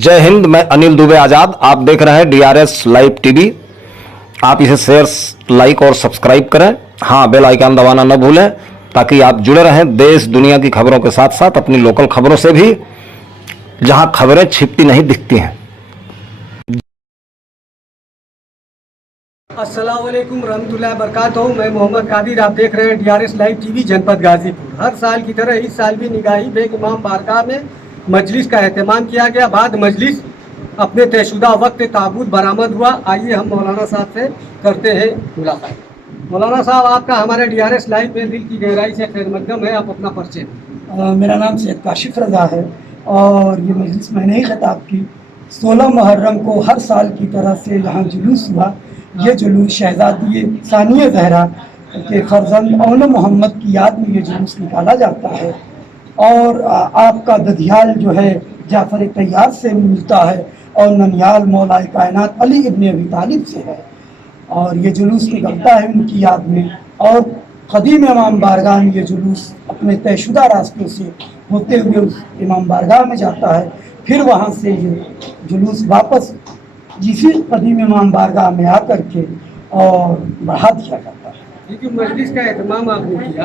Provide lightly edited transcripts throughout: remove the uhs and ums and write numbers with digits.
जय हिंद। मैं अनिल दुबे आज़ाद। आप देख रहे हैं डीआरएस लाइव टीवी। आप इसे शेयर, लाइक और सब्सक्राइब करें। हाँ, बेल आइकन दबाना न भूलें ताकि आप जुड़े रहें देश दुनिया की खबरों के साथ साथ अपनी लोकल खबरों से भी, जहां खबरें छिपती नहीं दिखती हैं। अस्सलाम वालेकुम रहमतुल्लाहि बरकातहू। मैं मोहम्मद कादिर। आप देख रहे हैं डीआरएस लाइव टीवी जनपद गाजीपुर। हर साल की तरह इस साल भी निगाही बेग इमाम बारगाह में मजलिस का एहतमाम किया गया। बाद मजलिस अपने तयशुदा वक्त ताबूत बरामद हुआ। आइए हम मौलाना साहब से करते हैं मुलाकात। मौलाना साहब, आपका हमारे डीआरएस लाइव में दिल की गहराई से खैर मकदम है। आप अपना परिचय दें। मेरा नाम सैयद काशिफ रज़ा है और ये मजलिस मैंने ही खताब की। 16 मुहर्रम को हर साल की तरह से यहाँ जुलूस हुआ। ये जुलूस शहज़ादी सानिया ज़हरा के फर्जंद औन मोहम्मद की याद में ये जुलूस निकाला जाता है। और आपका दधियाल जो है जाफ़र तैयार से मिलता है और ननियाल मौलाए कायनात अली इब्न अबी तालिब से है। और ये जुलूस निकलता है उनकी याद में। और क़दीम इमाम बारगाह में ये जुलूस अपने तयशुदा रास्तों से होते हुए उस इमाम बारगाह में जाता है। फिर वहाँ से ये जुलूस वापस जिसी क़दीम इमाम बारगाह में आकर के और बढ़ा दिया जाता है। ये जो मजलिस का एहतमाम आपने किया,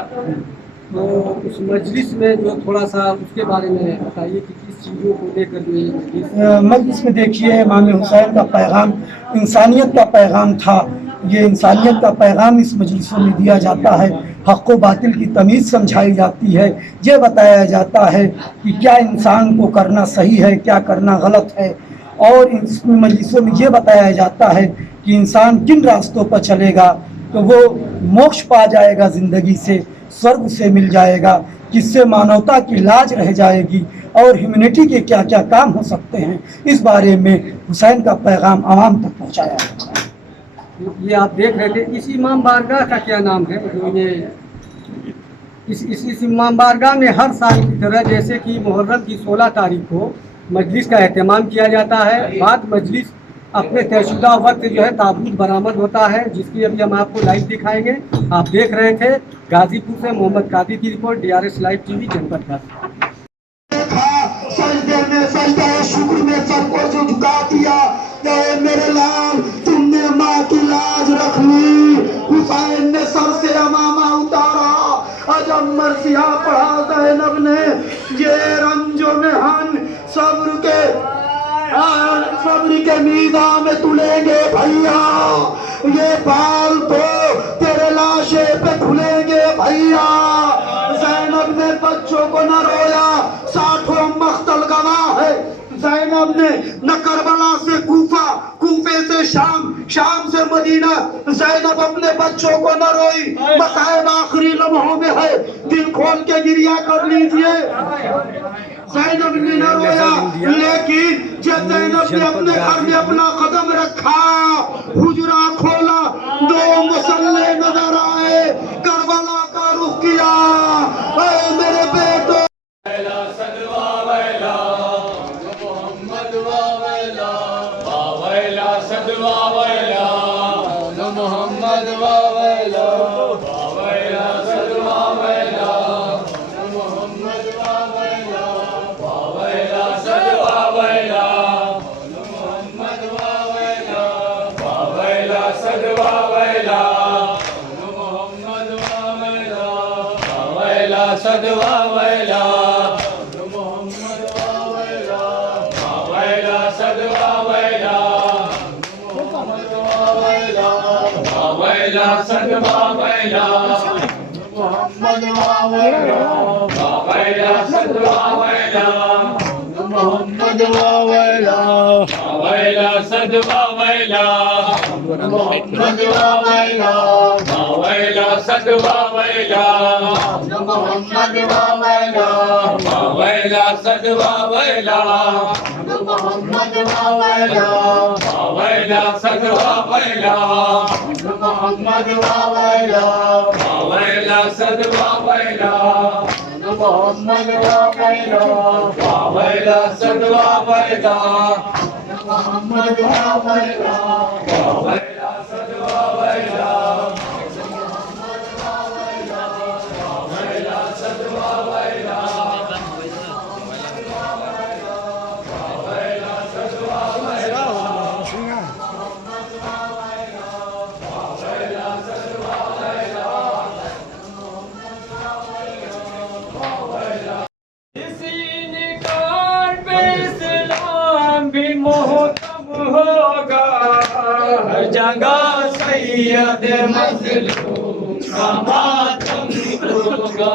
तो उस मजलिस में जो थोड़ा सा उसके बारे में बताइए कि किस चीज़ों को लेकर जो ये मजलिस मजलिस में देखिए, इमाम हुसैन का पैगाम इंसानियत का पैगाम था। ये इंसानियत का पैगाम इस मजलिसों में दिया जाता है। हक़ व बातिल की तमीज़ समझाई जाती है। ये बताया जाता है कि क्या इंसान को करना सही है, क्या करना गलत है। और इस मजलिसों में ये बताया जाता है कि इंसान किन रास्तों पर चलेगा तो वो मोक्ष पा जाएगा, ज़िंदगी से स्वर्ग से मिल जाएगा, जिससे मानवता की लाज रह जाएगी और ह्यूमैनिटी के क्या क्या काम हो सकते हैं, इस बारे में हुसैन का पैगाम आवाम तक पहुँचाया जाता है। ये आप देख रहे थे। इस इमाम बारगाह का क्या नाम है? जो ये इस इमाम बारगाह में हर साल की तरह जैसे कि मुहर्रम की 16 तारीख को मजलिस का एहतमाम किया जाता है। बाद मजलिस अपने तयशुदा वक्त जो है ताबूत बरामद होता है, जिसकी अभी हम आपको लाइव दिखाएंगे। आप देख रहे थे गाजीपुर से मोहम्मद कादिर की रिपोर्ट, डीआरएस लाइव टीवी जनपद गाजीपुर। सजदे में सजदा शुक्र में सर को जो झुका दिया, मेरे लाल तुमने माँ की लाज रख ली। हुसैन ने सर से अमामा उतारा, अजब मर्सिया पढ़ा ज़ैनब ने। ये रंजो में हम सब्र के मीदा में तुलेंगे भैया, ये बाल तो तेरे लाशे पे खुलेंगे भैया। ज़ैनब ने बच्चों को न रोया, 60 मख्तल गवाह है। ज़ैनब ने न करबला से कूफा, कूफे से शाम, शाम से मदीना, ज़ैनब अपने बच्चों को न रोई। मसाइब आखिरी लम्हों में है, दिल खोल के गिरिया कर लीजिए। ज़ैनब ने न रोया, लेकिन जब ज़ैनब ने अपने घर में अपना कदम रखा, हुजरा खोला, 2 मुसल्ले नजर आए, करबला का रुख किया। मेरे बेटो सदवा वैला मोहम्मद वावैला वावैला सदवा वैला मोहम्मद वावैला वावैला सदवा वैला मोहम्मद वावैला वावैला सदवा वैला मोहम्मद वावैला वावैला सदवा वैला मोहम्मद वावैला वावैला सदवा वैला मोहम्मद वावैला वावैला सदवा वैला मोहम्मद वावैला वावैला सदवा वैला मोहम्मद वावैला वावैला सदवा वैला मोहम्मद वावैला वावैला सदवा वैला मोहम्मद वावैला वावैला सदवा वैला सदवा वैला सैयद मजलूम का मातम होगा,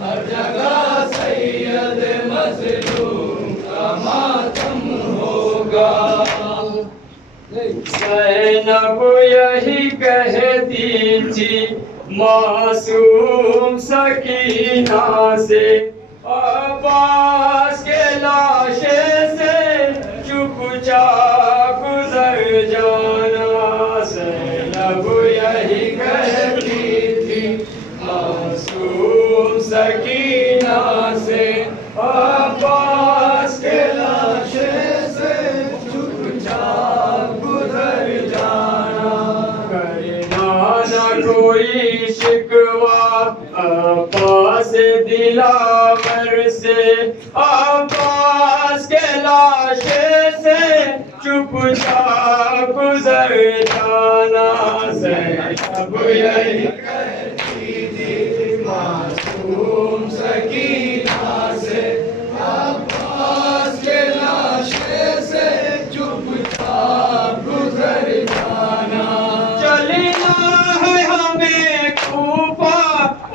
हर जगह सैयद मजलूम का मातम होगा। ज़ैनब यही कहती थी मासूम सकीना से, अब्बास के लाशे से चुपचाप गुजर जाना। ज़ैनब यही कहती थी मासूम सकीना से, अब्बास के लाशे से चुपचाप गुजर जाना। करना न कोई शिकवा अब्बास दिलावर से, अब्बास के लाशे से चुपचाप गुजर जाना। ज़ैनब यही कहती थी मासूम सकीना से, अब्बास के लाशे से चुपचाप गुजर जाना। चलना है हमें कूफा,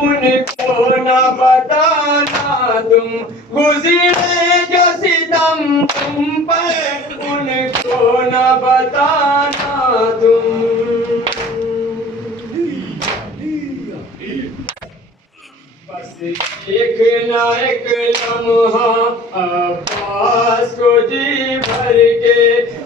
उनको न बताना तुम, गुज़रे जो सितम तुम पर, उनको न बताना तुम। बस एक ना एक लम्हा अब्बास को जी भर के,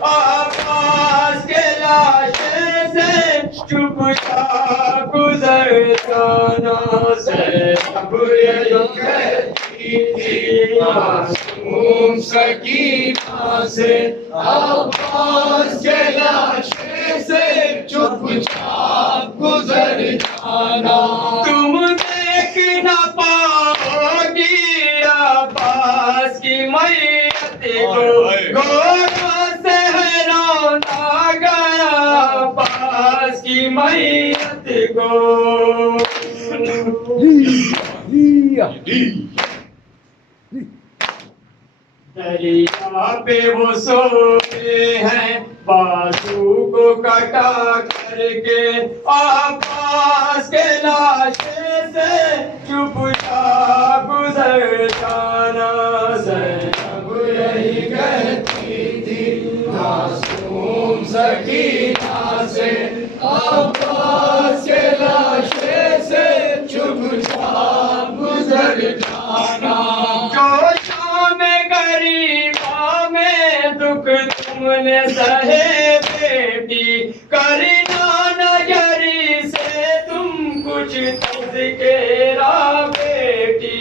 अब्बास के लाशे से चुपचाप गुजर जाना। ज़ैनब यही कहती थी मासूम सकीना से, अब्बास के लाशे से चुपचाप गुजर जाना। तुम देख न पाओगी अब्बास की मैयत को, घोड़ों से रौंदा गया अब्बास की मैयत को। दरिया पे वो सोए हैं बाजू को कटा करके, अब्बास के लाशे से चुपचाप गुजर जाना। ज़ैनब यही कहती थी मासूम सकीना से, अब्बास के लाशे से चुपचाप गुजर जाना। जो शाम गरीबा में दुख तुमने सहे बेटी, करना नजरी से तुम कुछ तज़किरा बेटी।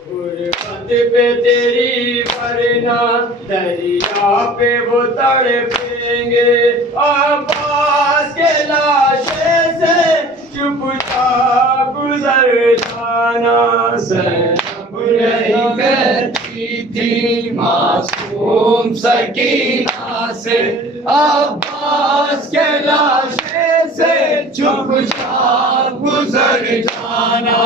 गुरबत पे तेरी वरना दरिया पे वो तड़पेंगे, अब्बास के लाशे से चुपचाप गुजर जाना। ज़ैनब यही कहती थी मासूम सकीना से, अब्बास के लाशे से चुपचाप गुजर जाना।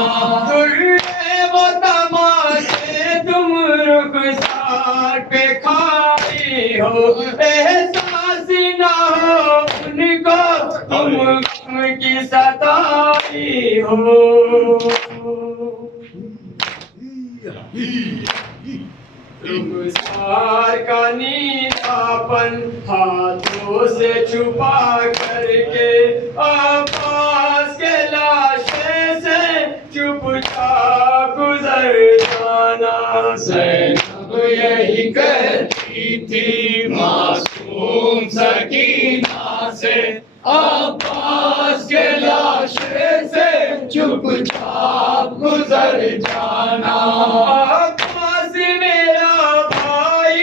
वो तमाशे तुम रुखसार पे खाई हो, एहसास न हो उनको तुम गम की सताई हो। रुखसार का नीलापन हाथों से छुपा करके, अब्बास के लाशे से चुपचाप गुजर जाना। ज़ैनब यही कहती थी मासूम सकीना से, अब्बास के लाशे से चुपचाप गुजर जाना। अब्बास मेरा भाई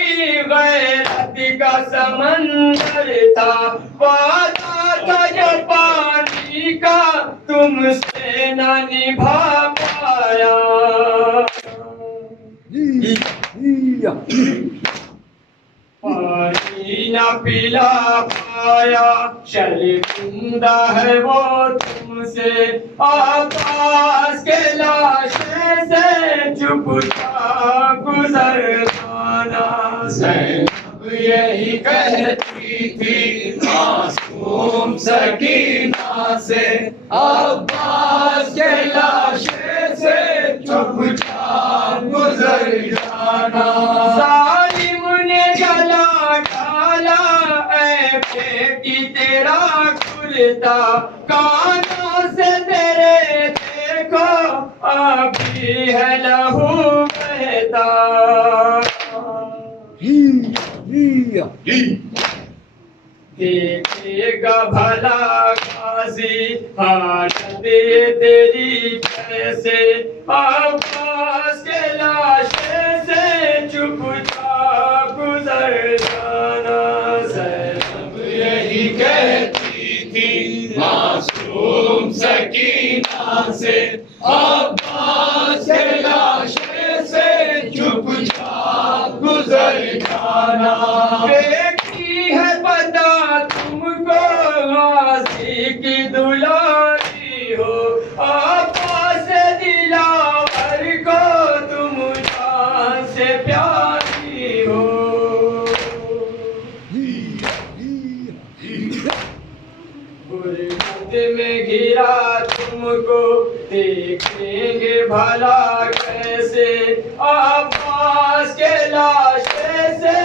गैरत का समंदर था, वादा था जो पानी का तुमसे न निभा पाया। पानी न पिला पाया, शर्मिंदा है वो तुमसे, अब्बास के लाशे से चुपचाप गुजर जाना। ज़ैनब यही कहती थी मासूम सकीना से, अब्बास के लाशे से चुपचाप गुजर जाना। जालिम ने जला डाला ऐ बेटी तेरा खुलता कानों से तेरे, देखो अभी है लहू बहता। देखेगा भला गाजी हालत ये तेरी कैसे, अब्बास के लाशे से चुपचाप गुजर जाना। ज़ैनब यही कहती थी मासूम सकीना से, अब्बास के लाशे से चुपचाप गुजर जाना। बेटी है पता तुमको गाजी की दुलारी हो, अब्बास दिलावर को तुम जान से प्यारी हो। गुरबत में घिरा तुमको देखेंगे भला कैसे, अब्बास के लाशे से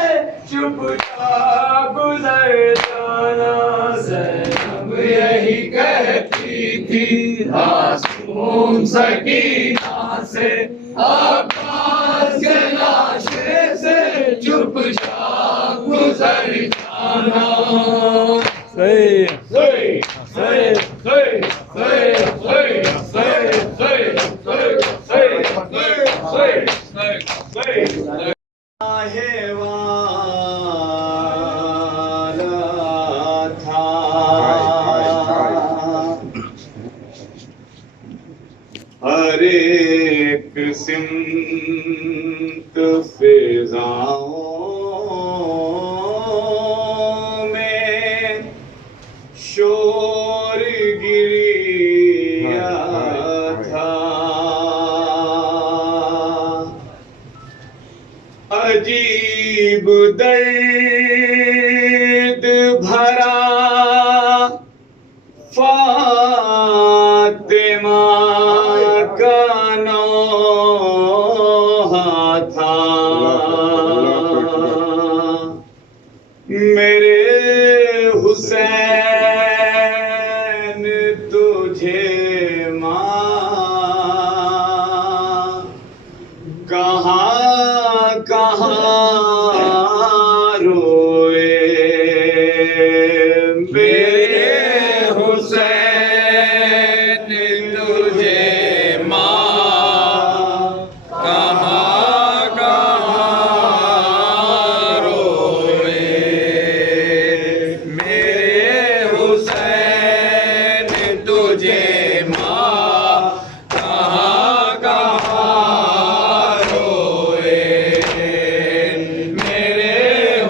चुपचाप गुजर जाना। ज़ैनब यही कहती थी मासूम सकीना से, अब्बास के लाशे से चुपचाप गुजर जाना। हर एक सिमत फिजाओं में शोर गिरिया था, अजीब दर्द भरा फातिमा का नौहा था। मेरे हुसैन तुझे माँ कहाँ कहाँ रोए, मेरे हुसैन तुझे माँ कहाँ कहाँ रोए, मेरे हुसैन तुझे माँ कहाँ कहाँ रोए, मेरे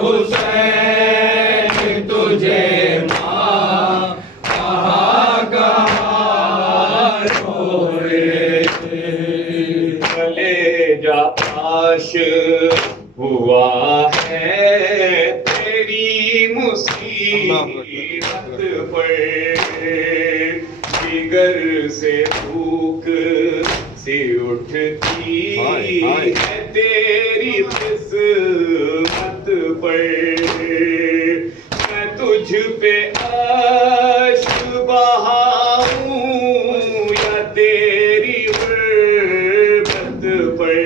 हुसैन तुझे माँ कहाँ कहाँ रोए। कलेजा आश हुआ है तेरी मुसीबत पर, जिगर से भूख सी उठती है तेरी किस्मत पर। मैं तुझ पे अश्क बहाऊं या तेरी गुर्बत पर,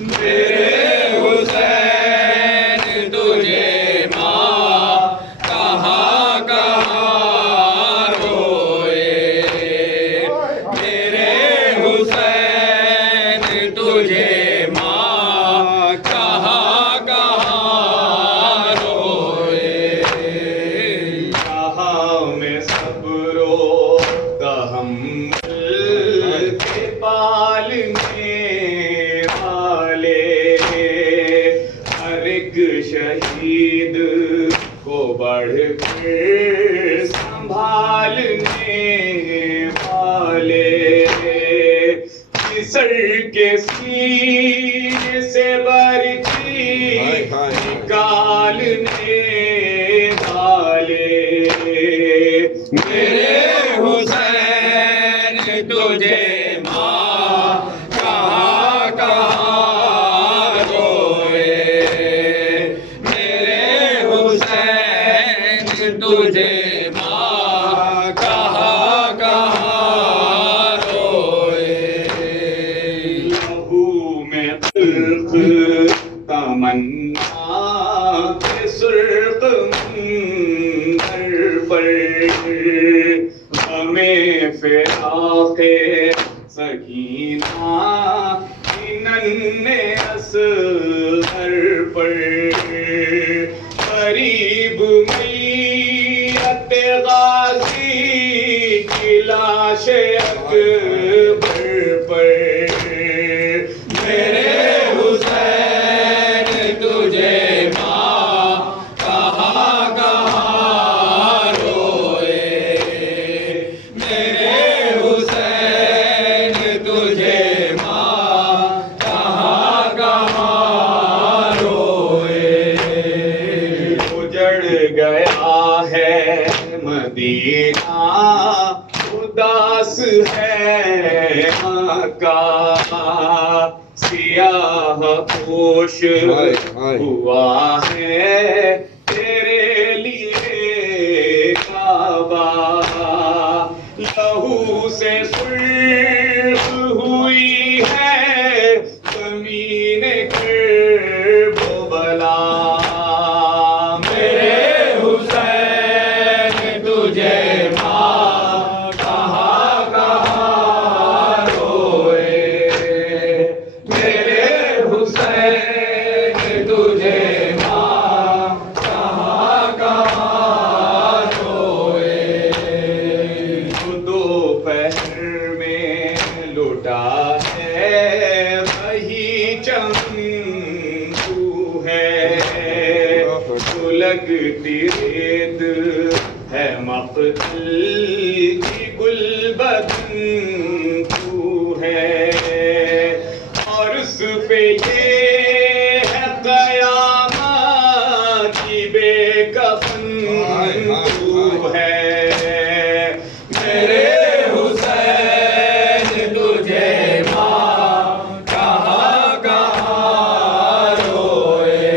मेरे हुसैन तुझे माँ कहाँ कहाँ रोए, मेरे हुसैन तुझे माँ कहाँ कहाँ रोए। कहाँ में सब्रो तहम्मुल के पालने वाले, हर एक शहीद को बढ़ कर संभालने वाले, सर के सीने से बरछी निकालने वाले। मेरे हुसैन तुझे माँ कहाँ कहाँ रोए, मेरे हुसैन तुझे माँ कहाँ कहाँ रोए। लहू में खल्क तमन्ना के सुर्ख मंदर पर, हमें फिराक़े सकीना की नन्हे असगर पर, करीब मैयत गाज़ी की लाश अकबर पर। मेरे हुसैन तुझे माँ कहाँ कहाँ रोए, मेरे हुसैन तुझे माँ कहाँ कहाँ रोए। उजड़ गया है मदीना, उदास है आका, सियाह पोश हुआ है तेरे लिए काबा। लहू से सुर्ख हुई है ज़मीन कर्बला। मेरे हुसैन तुझे माँ कहाँ कहाँ रोए, मेरे हुसैन तुझे माँ कहाँ कहाँ रोए। दोपहर में लुटा है वही चंदू है, सुलगती रेत है मक़तल की गुलबदन तू है, और उस पे ये है क़यामत की बेकफ़न तू है। मेरे हुसैन तुझे माँ कहाँ कहाँ रोए,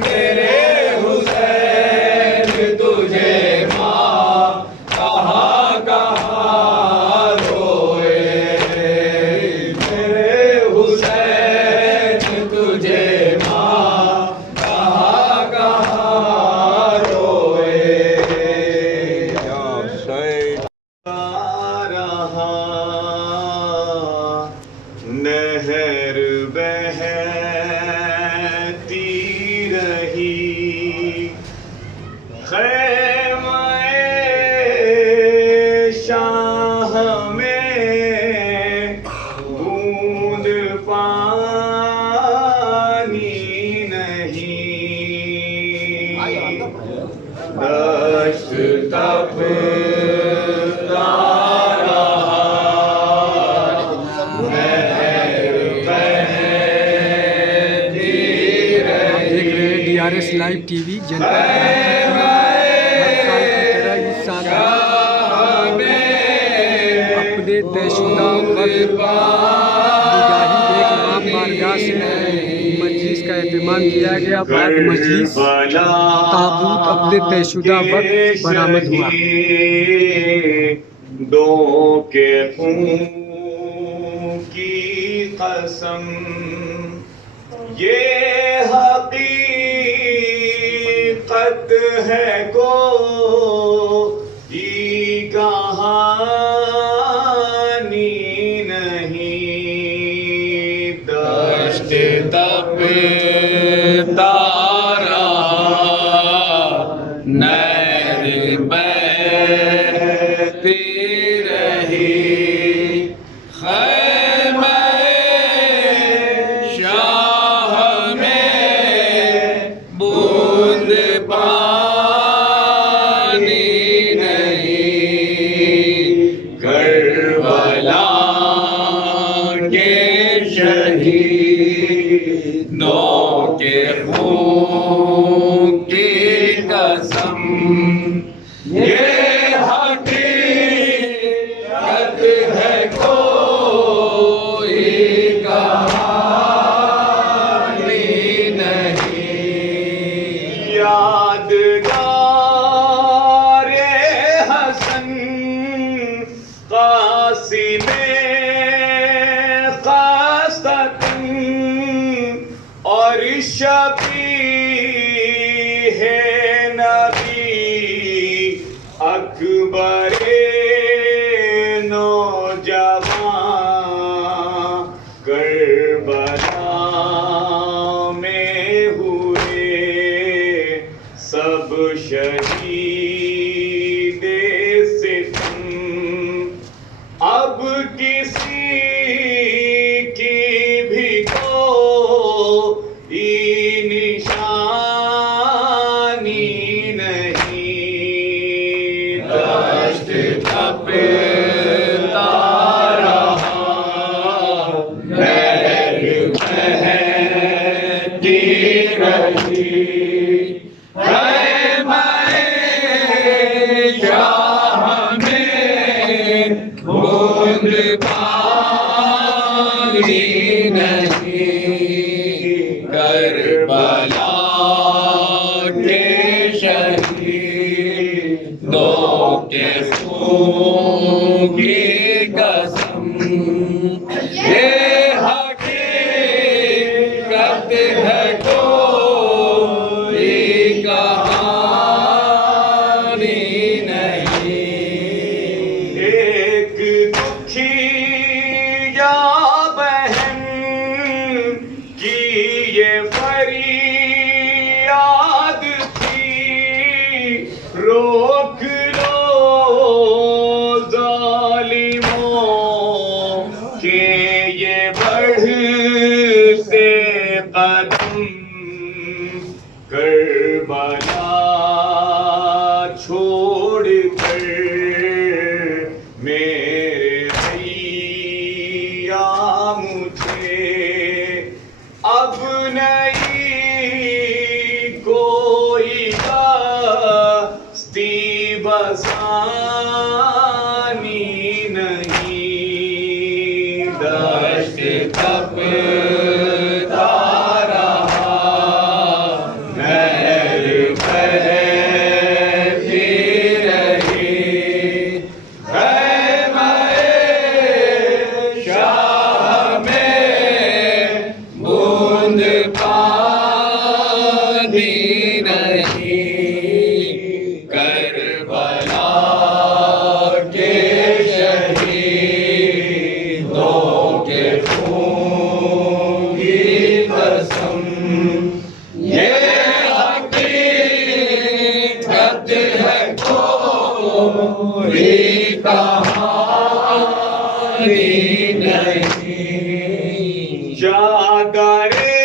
मेरे हुसैन तुझे माँ कहाँ कहाँ रोए, मेरे हुसैन तुझे माँ कहाँ कहाँ रोए। रहा नहर बहती रही, ख़ैमे शाह में बूंद पानी नहीं, दश्त तपता रहा, नहर बहती रही। देख रहे हैं DRS लाइव टीवी। जनता हर साल की तरह इस साल अपने तयशुदा वक्त निगाही एक इमाम बारगाह से मजलिस का एहतमाम किया गया। बाद मजलिस ताबूत अपने तयशुदा वक्त बरामद हुआ। दो के खून की कसम, ये हकीकत है कोई कहानी नहीं, दश्त तपता रहा, नहर बहती रही, ख़ैमे शाह में बूंद पानी नहीं, करबला के शहीदों दो के खून की कसम ये हकीकत है कोई कहानी नहीं। यादगार हसन कासिमे खास्तन और शबीह नबी अकबरे नौजवान करबला में हुए सब शहीद सितम। अब किसी की भी कोई निशानी नहीं। दश्त तपता रहा लहर बहती रही बूंद पानी नहीं। करबला के शहीदों के खून की कसम ये हकीकत है कोई कहानी नहीं। एक दुखी या बहन की ये फरियाद थी रोक लो जालिमों के ये बढ़ते कदम। करबला छोड़ कर मेरे भैया मुझे अब नहीं कोई बस्ती बसानी नहीं। दश्त तपता रहा लहर बहती रही शाह में बूंद पानी नहीं। करबला के शहीदों के खून की कसम ये हकीकत है कोई कहानी नहीं। चादरें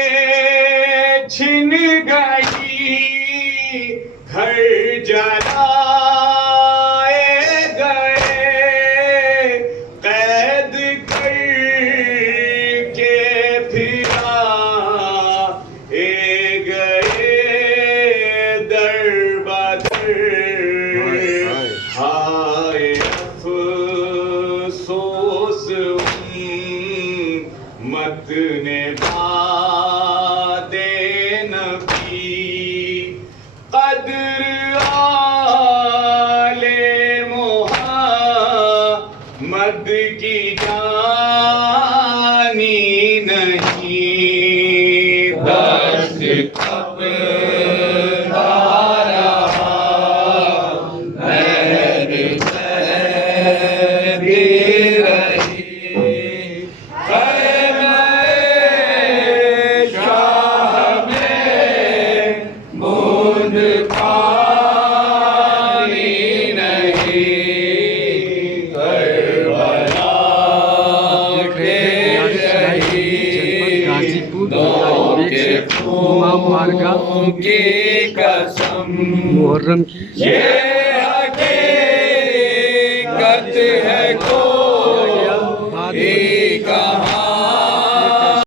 छिन गई घर जलाए गए कैद करके फिरा गए दर बदर। हाय अफसोस मत ने बादे नबी कदर आले मोहम्मद की जानी नहीं। दश्त तपता रहा लहर बहती रही शाह में बूंद पानी नहीं। करबला के शहीदों के खून की कसम मुहर्रम की ये